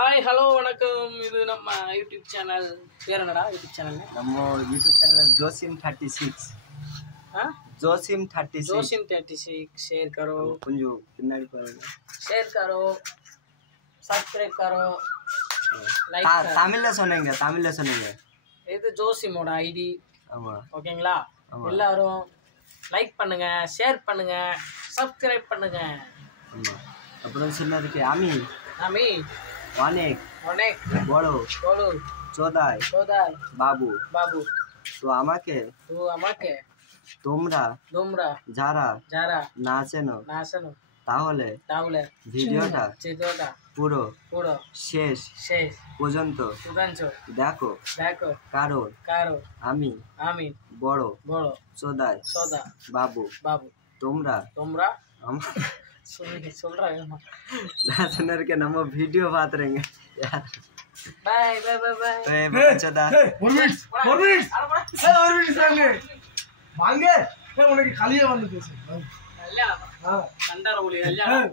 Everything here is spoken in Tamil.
हाय हेलो वणक्कम இது நம்ம YouTube சேனல் பேர் என்னடா YouTube சேனல் நம்ம YouTube சேனல் जोसिम 36 हां जोसिम 36 शेयर करो கொஞ்சம் பின்னாடி பாருங்க शेयर करो सब्सक्राइब करो லைக் தமிழ்ல சொன்னீங்க இது ஜோசிமோட ஐடி ஆமா ஓகேங்களா எல்லாரும் லைக் பண்ணுங்க ஷேர் பண்ணுங்க சப்ஸ்கிரைப் பண்ணுங்க ஆமா அப்புறம் சின்னதுக்கு आमी অনেক বড় চোদাই বাবু তো আমাকে তোমরা যারা নাচেনো তাহলে ভিডিওটা পুরো শেষ পর্যন্ত দেখো কারণ আমি বড় চোদাই বাবু তোমরা सुनर के नमो वीडियो बात रहेंगे यार बाय चोदा मांगे उनके खाली है कल्याण हां कंडर बोली कल्याण